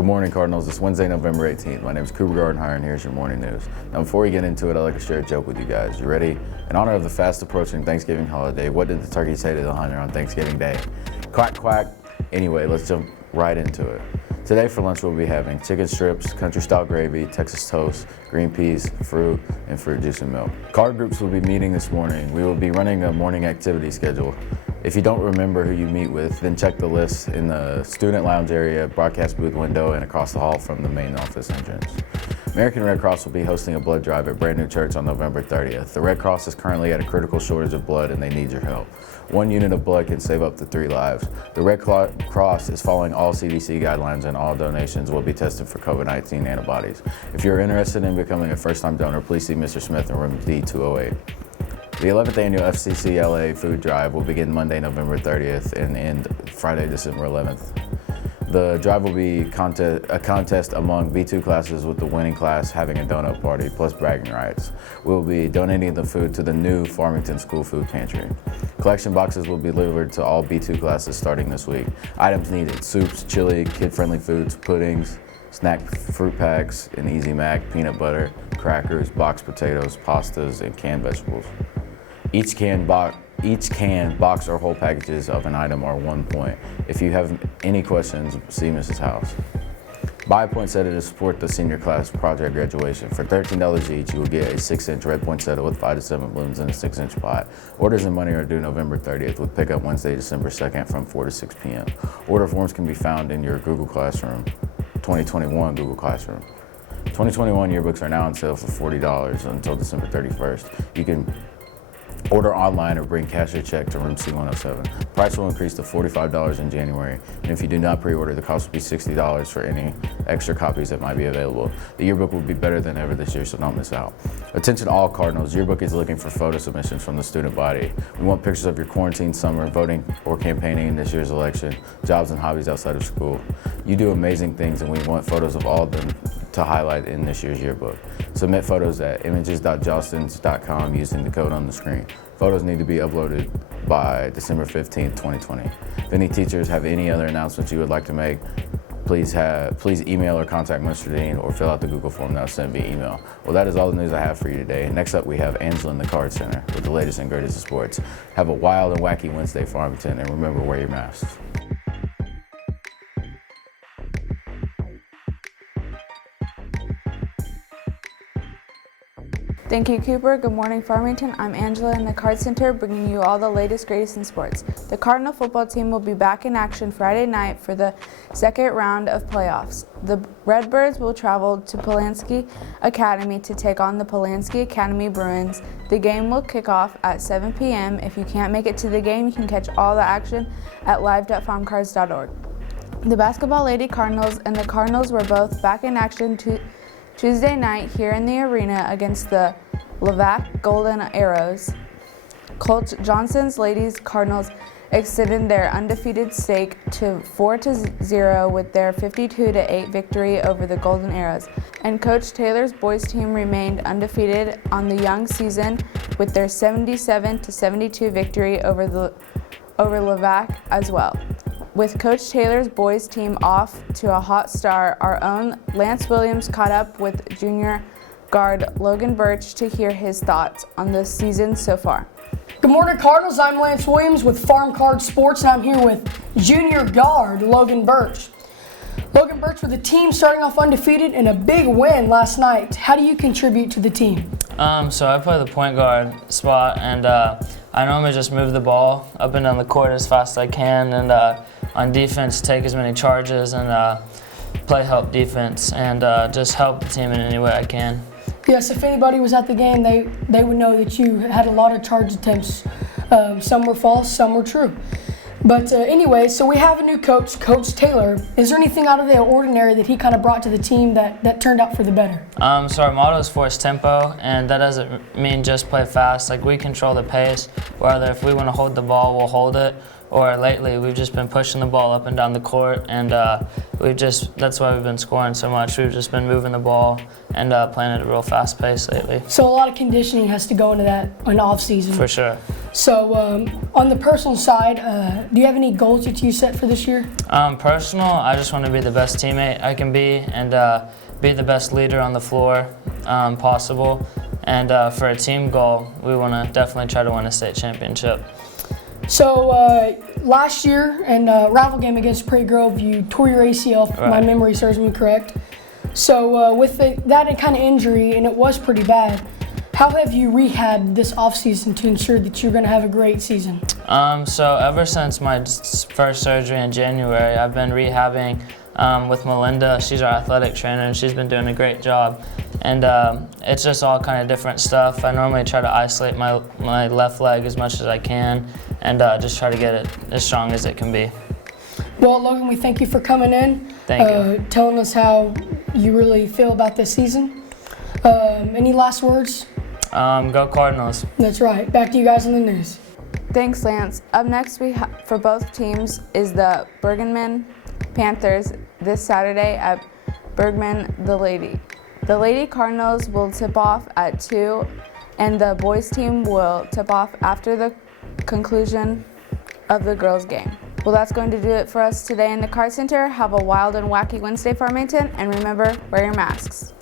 Good morning, Cardinals. It's Wednesday, November 18th. My name is Cooper Gardenhire, and here's your morning news. Now, before we get into it, I'd like to share a joke with you guys. You ready? In honor of the fast approaching Thanksgiving holiday, what did the turkey say to the hunter on Thanksgiving Day? Quack, quack. Anyway, let's jump right into it. Today for lunch, we'll be having chicken strips, country-style gravy, Texas toast, green peas, fruit, and fruit juice and milk. Card groups will be meeting this morning. We will be running a morning activity schedule. If you don't remember who you meet with, then check the list in the student lounge area, broadcast booth window, and across the hall from the main office entrance. American Red Cross will be hosting a blood drive at Brand New Church on November 30th. The Red Cross is currently at a critical shortage of blood and they need your help. 1 unit of blood can save up to 3 lives. The Red Cross is following all CDC guidelines and all donations will be tested for COVID-19 antibodies. If you're interested in becoming a first-time donor, please see Mr. Smith in room D208. The 11th annual FCCLA food drive will begin Monday, November 30th and end Friday, December 11th. The drive will be a contest among B2 classes with the winning class having a donut party plus bragging rights. We'll be donating the food to the new Farmington School Food Pantry. Collection boxes will be delivered to all B2 classes starting this week. Items needed: soups, chili, kid-friendly foods, puddings, snack fruit packs, an Easy Mac, peanut butter, crackers, boxed potatoes, pastas, and canned vegetables. Each can, box, or whole packages of an item are 1 point. If you have any questions, see Mrs. House. Buy a poinsettia to support the senior class project graduation. For $13 each, you will get a 6-inch red poinsettia with 5 to 7 blooms in a 6-inch pot. Orders and money are due November 30th with pickup Wednesday, December 2nd from 4 to 6 p.m. Order forms can be found in your Google Classroom, 2021 Google Classroom. 2021 yearbooks are now on sale for $40 until December 31st. You can order online or bring cash or check to room C107. Price will increase to $45 in January, and if you do not pre-order, the cost will be $60 for any extra copies that might be available. The yearbook will be better than ever this year, so don't miss out. Attention all Cardinals, yearbook is looking for photo submissions from the student body. We want pictures of your quarantine, summer, voting or campaigning in this year's election, jobs and hobbies outside of school. You do amazing things, and we want photos of all of them to highlight in this year's yearbook. Submit photos at images.jostens.com using the code on the screen. Photos need to be uploaded by December 15th, 2020. If any teachers have any other announcements you would like to make, please email or contact Mr. Dean or fill out the Google form that was sent via email. Well, that is all the news I have for you today. Next up, we have Angela in the Card Center with the latest and greatest of sports. Have a wild and wacky Wednesday, Farmington, and remember, wear your masks. Thank you, Cooper. Good morning, Farmington. I'm Angela in the Card Center, bringing you all the latest, greatest in sports. The Cardinal football team will be back in action Friday night for the second round of playoffs. The Redbirds will travel to Pulaski Academy to take on the Pulaski Academy Bruins. The game will kick off at 7 p.m. If you can't make it to the game, you can catch all the action at live.farmcards.org. The Basketball Lady Cardinals and the Cardinals were both back in action Tuesday night here in the arena against the Levac Golden Arrows. Colt Johnson's Ladies Cardinals extended their undefeated streak to 4-0 with their 52-8 victory over the Golden Arrows. And Coach Taylor's boys team remained undefeated on the young season with their 77-72 victory over Levac as well. With Coach Taylor's boys team off to a hot start, our own Lance Williams caught up with junior guard Logan Birch to hear his thoughts on the season so far. Good morning, Cardinals. I'm Lance Williams with Farm Card Sports, and I'm here with junior guard Logan Birch. Logan Birch with the team starting off undefeated and a big win last night. How do you contribute to the team? So I play the point guard spot, and I normally just move the ball up and down the court as fast as I can, and on defense take as many charges and play help defense and just help the team in any way I can. Yes, if anybody was at the game, they would know that you had a lot of charge attempts. Some were false, some were true. But anyway, so we have a new coach, Coach Taylor. Is there anything out of the ordinary that he kind of brought to the team that turned out for the better? So our motto is force tempo, and that doesn't mean just play fast. Like, we control the pace, whether if we want to hold the ball, we'll hold it. Or lately, we've just been pushing the ball up and down the court, and that's why we've been scoring so much. We've just been moving the ball and playing at a real fast pace lately. So a lot of conditioning has to go into that in off season. For sure. So on the personal side, do you have any goals that you set for this year? Personal, I just want to be the best teammate I can be and be the best leader on the floor possible. And for a team goal, we want to definitely try to win a state championship. So last year in a rival game against Prairie Grove, you tore your ACL, if my memory serves me correct. So with that kind of injury, and it was pretty bad, how have you rehabbed this offseason to ensure that you're going to have a great season? So ever since my first surgery in January, I've been rehabbing with Melinda. She's our athletic trainer, and she's been doing a great job. And it's just all kind of different stuff. I normally try to isolate my left leg as much as I can and just try to get it as strong as it can be. Well, Logan, we thank you for coming in, telling us how you really feel about this season. Any last words? Go Cardinals. That's right. Back to you guys in the news. Thanks, Lance. Up next, for both teams is the Bergman Panthers this Saturday at Bergman the Lady. The Lady Cardinals will tip off at 2, and the boys team will tip off after the conclusion of the girls' game. Well, that's going to do it for us today in the Card Center. Have a wild and wacky Wednesday, Farmington, and remember, wear your masks.